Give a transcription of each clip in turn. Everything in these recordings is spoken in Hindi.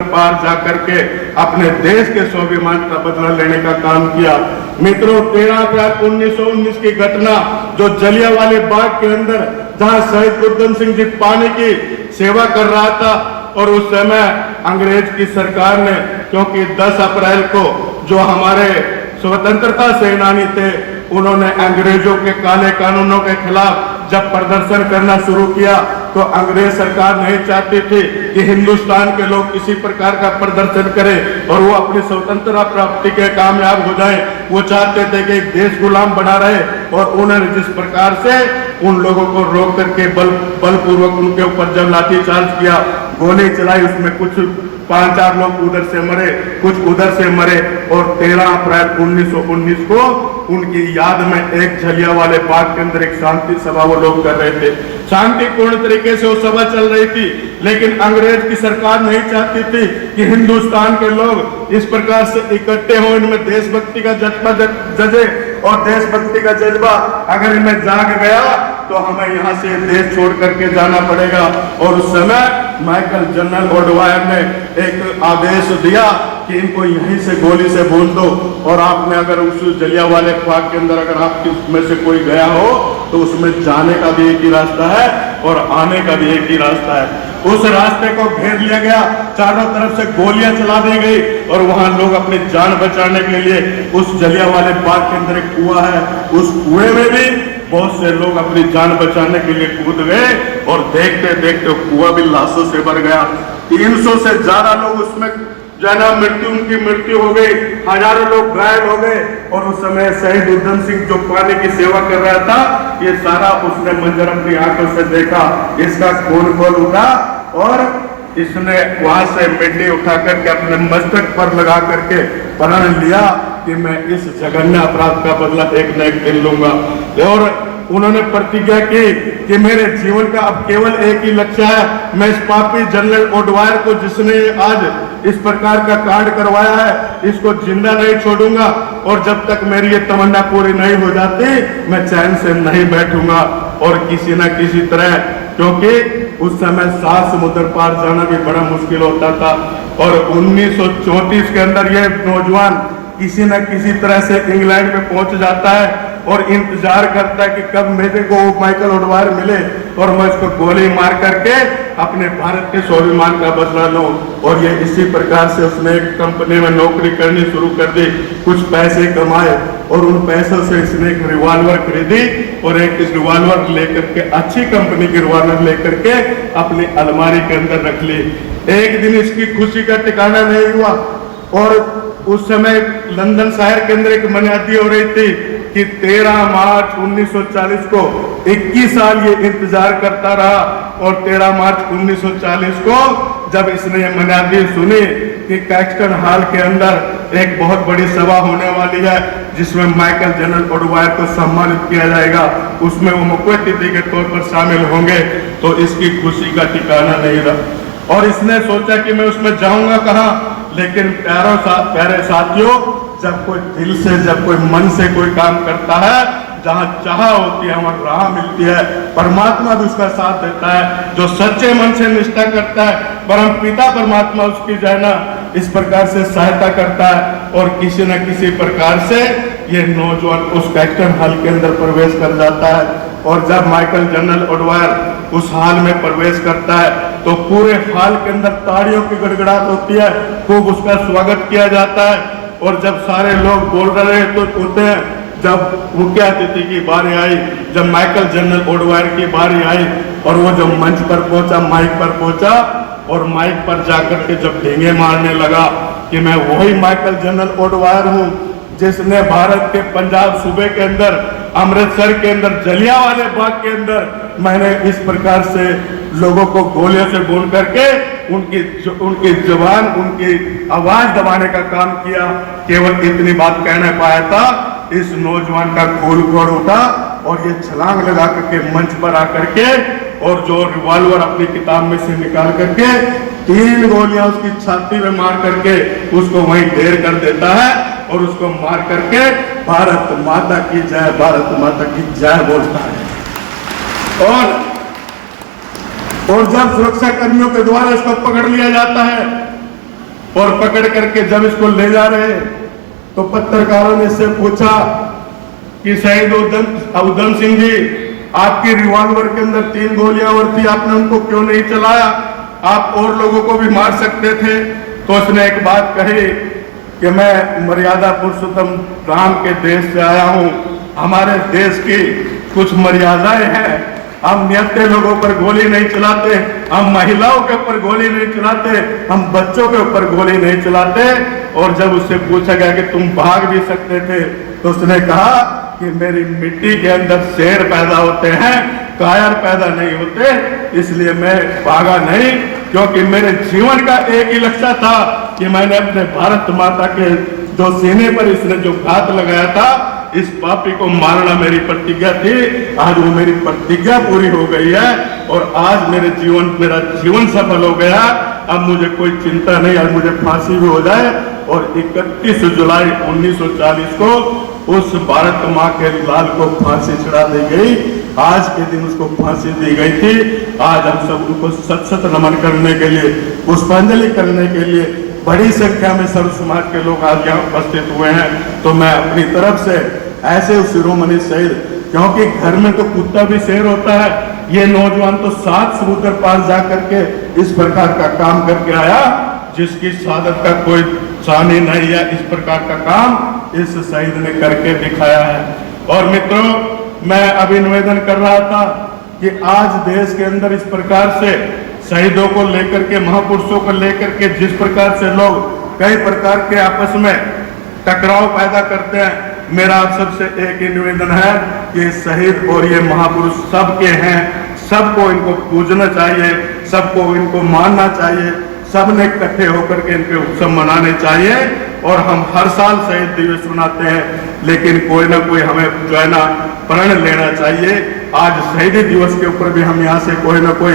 पार जाकर के अपने देश के स्वाभिमान का बदला लेने का काम किया। मित्रों, 13 अप्रैल 1919 की घटना जो जलियांवाले बाग के अंदर जहां शहीद उधम सिंह जी पानी की सेवा कर रहा था, और उस समय अंग्रेज की सरकार ने, क्योंकि 10 अप्रैल को जो हमारे स्वतंत्रता सेनानी थे, उन्होंने अंग्रेजों के काले कानूनों के खिलाफ जब प्रदर्शन करना शुरू किया, तो अंग्रेज सरकार नहीं चाहती थी कि हिंदुस्तान के लोग किसी प्रकार का प्रदर्शन करें और वो अपनी स्वतंत्रता प्राप्ति के कामयाब हो जाए। वो चाहते थे कि एक देश गुलाम बना रहे, और उन्होंने जिस प्रकार से उन लोगों को रोक करके बलपूर्वक उनके ऊपर जब लाठीचार्ज किया, गोली चलाई, उसमें कुछ 5-4 लोग उधर से मरे, कुछ उधर से मरे, और 13 अप्रैल 1919 को उनकी याद में एक जलियांवाले बाग के अंदर एक शांति सभा वो लोग कर रहे थे। शांतिपूर्ण तरीके से वो सभा चल रही थी, लेकिन अंग्रेज की सरकार नहीं चाहती थी कि हिंदुस्तान के लोग इस प्रकार से इकट्ठे हो, इनमें देशभक्ति का जज्बा जजे, और देशभक्ति का जज्बा अगर इनमें जाग गया तो हमें यहाँ से देश छोड़ करके जाना पड़ेगा। और उस समय माइकल जनरल ओडवायर ने एक आदेश दिया कि इनको यहीं से गोली से भून दो, और आपने अगर उस जलियांवाले बाग के अंदर अगर आप में से कोई गया हो तो उसमें जाने का भी एक ही रास्ता है और आने का भी एक ही रास्ता है। उस रास्ते को घेर लिया गया, चारों तरफ से गोलियां चला दी गई, और वहां लोग अपनी जान बचाने के लिए उस जलियांवाले बाग के अंदर एक कुआं है, उस कुएं में भी बहुत से लोग अपनी जान बचाने के लिए कूद गए, और देखते देखते कुआं भी लाशों से भर गया। 300 से ज्यादा लोग उसमें जना उनकी मृत्यु हो गई, हजारों लोग घायल हो गए। और उस समय शहीद उधम सिंह जो पानी की सेवा कर रहा था, ये सारा उसने मंजर अपनी आंखों से देखा। इसका खून खोल उठा, और इसने वहां से मिट्टी उठा करके अपने मस्तक पर लगा करके प्रण लिया कि मैं इस जघन्य अपराध का बदला एक न एक दिन लूंगा। और उन्होंने प्रतिज्ञा की कि मेरे जीवन का अब केवल एक ही लक्ष्य है, मैं इस पापी जनरल ओडवायर को, जिसने आज इस प्रकार का कांड करवाया है, इसको जिंदा नहीं छोड़ूंगा, और जब तक मेरी ये तमन्ना पूरी नहीं हो जाती मैं चैन से नहीं बैठूंगा। और किसी न किसी तरह, क्योंकि उस समय 7 समुद्र पार जाना भी बड़ा मुश्किल होता था, और 1934 के अंदर ये नौजवान किसी न किसी तरह से इंग्लैंड में पहुंच जाता है, और इंतजार करता है कि कब मेरे को माइकल ओडवायर मिले और मैं इसको गोली मार करके अपने भारत के स्वाभिमान का बदला लूं। और ये इसी प्रकार से उसने एक कंपनी में नौकरी करनी शुरू कर दी, कुछ पैसे कमाए, और उन पैसों से इसने एक रिवॉल्वर खरीदी, और एक रिवॉल्वर लेकर के, अच्छी कंपनी की रिवॉल्वर लेकर के अपनी अलमारी के अंदर रख ली। एक दिन इसकी खुशी का ठिकाना नहीं हुआ, और उस समय लंदन शहर के अंदर एक मनादी हो रही थी कि 13 मार्च 1940 को 21 साल ये इंतजार करता रहा, और 13 मार्च 1940 को जब इसने ये मनादी सुनी कि कैक्सटन हॉल के अंदर एक बहुत बड़ी सभा होने वाली है जिसमें माइकल जनरल ओडवायर को सम्मानित किया जाएगा, उसमें वो मुख्य अतिथि के तौर पर शामिल होंगे, तो इसकी खुशी का ठिकाना नहीं रहा। और इसने सोचा कि मैं उसमें जाऊंगा कहाँ, लेकिन प्यारे साथियों, जब कोई दिल से, जब कोई मन से कोई काम करता है, जहाँ चाह होती है वहाँ राह मिलती है, परमात्मा भी उसका साथ देता है। जो सच्चे मन से निष्ठा करता है, परम पिता परमात्मा उसकी जो है ना इस प्रकार से सहायता करता है, और किसी न किसी प्रकार से ये नौजवान उस कैक्टन हॉल के अंदर प्रवेश कर जाता है। और जब माइकल जनरल ओडवायर उस हॉल में प्रवेश करता है तो पूरे हॉल के अंदर तालियों की गड़गड़ाहट होती है, खूब उसका स्वागत किया जाता है। और जब सारे लोग बोल रहे होते हैं, जब मुख्य अतिथि की बारी आई, जब माइकल जनरल ओडवायर की बारी आई, और वो जब मंच पर पहुंचा, माइक पर पहुंचा, और माइक पर जाकर के जब ढेंगे मारने लगा कि मैं वही माइकल जनरल ओडवायर हूँ जिसने भारत के पंजाब सूबे के अंदर, अमृतसर के अंदर, जलियांवाले बाग के अंदर मैंने इस प्रकार से लोगों को गोलियों से भून करके उनकी जुबान, उनकी आवाज दबाने का काम किया। केवल इतनी बात कहना पाया था, इस नौजवान का खून खोल उठा, और ये छलांग लगा करके मंच पर आकर के, और जो रिवॉल्वर अपनी किताब में से निकाल करके 3 गोलियां उसकी छाती में मार करके उसको वहीं ढेर कर देता है, और उसको मार करके भारत माता की जय, भारत माता की जय बोलता है। और जब सुरक्षा कर्मियों के द्वारा इसको पकड़ लिया जाता है, और पकड़ करके जब इसको ले जा रहे तो पत्रकारों ने इससे पूछा कि शहीद उधम सिंह जी, आपकी रिवॉल्वर के अंदर 3 गोलियां और थी, आपने उनको क्यों नहीं चलाया? आप और लोगों को भी मार सकते थे। तो उसने एक बात कही कि मैं मर्यादा पुरुषोत्तम राम के देश से आया हूं, हमारे देश की कुछ मर्यादाएं हैं, हम निहत्थे लोगों पर गोली नहीं चलाते, हम महिलाओं के ऊपर गोली नहीं चलाते, हम बच्चों के ऊपर गोली नहीं चलाते। और जब उससे पूछा गया कि तुम भाग भी सकते थे, तो उसने कहा कि मेरी मिट्टी के अंदर शेर पैदा होते हैं, कायर पैदा नहीं होते, इसलिए मैं भागा नहीं, क्योंकि मेरे जीवन का एक ही लक्ष्य था कि मैंने अपने भारत माता के जो सीने पर इसने जो घात लगाया था, इस पापी को मारना मेरी प्रतिज्ञा थी। आज वो मेरी प्रतिज्ञा पूरी हो गई है और आज मेरा जीवन सफल हो गया। अब मुझे कोई चिंता नहीं, आज मुझे फांसी भी हो जाए। और 31 जुलाई 1940 को उस भारत माँ के लाल को फांसी चढ़ा दी गई। आज के दिन उसको फांसी दी गई थी। आज हम सब उनको सत नमन करने के लिए, पुष्पांजलि करने के लिए बड़ी संख्या में सर्व समाज के लोग आज यहाँ उपस्थित हुए हैं। तो मैं अपनी तरफ से ऐसे उस शिरोमणि शहीद, क्योंकि घर में तो कुत्ता भी शेर होता है, ये नौजवान तो 7 समुद्र पार जा करके इस प्रकार का काम करके आया, जिसकी शहादत का कोई सानी नहीं है। इस प्रकार का काम इस शहीद ने करके दिखाया है। और मित्रों, मैं अभी निवेदन कर रहा था कि आज देश के अंदर इस प्रकार से शहीदों को लेकर के, महापुरुषों को लेकर के जिस प्रकार से लोग कई प्रकार के आपस में टकराव पैदा करते हैं, मेरा आप सबसे एक ही निवेदन है कि शहीद और ये महापुरुष सबके हैं, सबको इनको पूजना चाहिए, सबको इनको मानना चाहिए, सबने इकट्ठे होकर के इनके उत्सव मनाने चाहिए। और हम हर साल शहीद दिवस मनाते हैं, लेकिन कोई ना कोई हमें जो है ना प्रण लेना चाहिए। आज शहीदी दिवस के ऊपर भी हम यहाँ से कोई ना कोई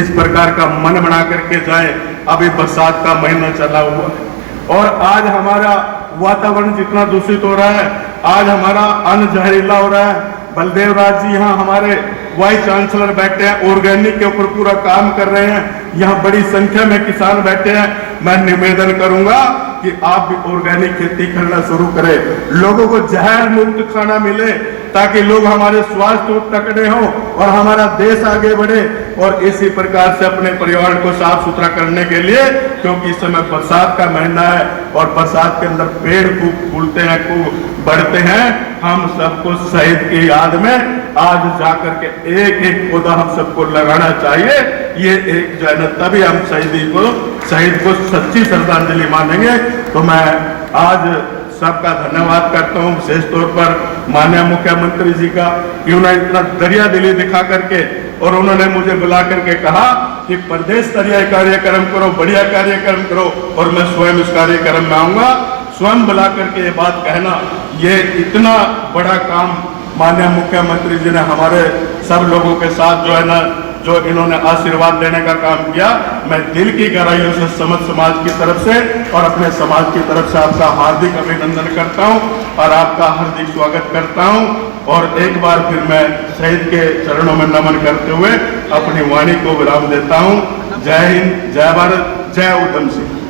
इस प्रकार का मन बना करके जाए। अभी बरसात का महीना चला हुआ है और आज हमारा वातावरण जितना दूषित हो रहा है, आज हमारा अन्न जहरीला हो रहा है। बलदेव राज जी यहाँ हमारे वाइस चांसलर बैठे हैं, ऑर्गेनिक के ऊपर पूरा काम कर रहे हैं। यहाँ बड़ी संख्या में किसान बैठे हैं। मैं निवेदन करूंगा कि आप भी ऑर्गेनिक खेती करना शुरू करें, लोगों को जहर मुक्त खाना मिले, ताकि लोग हमारे स्वास्थ्य तकड़े हों और हमारा देश आगे बढ़े। और इसी प्रकार से अपने पर्यावरण को साफ सुथरा करने के लिए, क्योंकि इस समय बरसात का महीना है और बरसात के अंदर पेड़ खूब फूलते हैं, खूब बढ़ते हैं। हम सबको शहीद की याद में आज जाकर के एक एक पौधा हम सबको लगाना चाहिए। ये एक जो है ना, तभी हम शहीद को सच्ची श्रद्धांजलि मानेंगे। तो मैं आज सबका धन्यवाद करता हूँ, विशेष तौर पर माननीय मुख्यमंत्री जी का, कि उन्होंने इतना दरिया दिली दिखा करके और उन्होंने मुझे बुला करके कहा कि प्रदेश स्तरीय कार्यक्रम करो, बढ़िया कार्यक्रम करो, और मैं स्वयं इस कार्यक्रम में आऊंगा। स्वयं बुला करके ये बात कहना, ये इतना बड़ा काम माननीय मुख्यमंत्री जी ने हमारे सब लोगों के साथ जो है ना, जो इन्होंने आशीर्वाद देने का काम किया, मैं दिल की गहराइयों से समस्त समाज की तरफ से और अपने समाज की तरफ से आपका हार्दिक अभिनंदन करता हूं और आपका हार्दिक स्वागत करता हूं। और एक बार फिर मैं शहीद के चरणों में नमन करते हुए अपनी वाणी को विराम देता हूं। जय हिंद, जय भारत, जय उधम सिंह।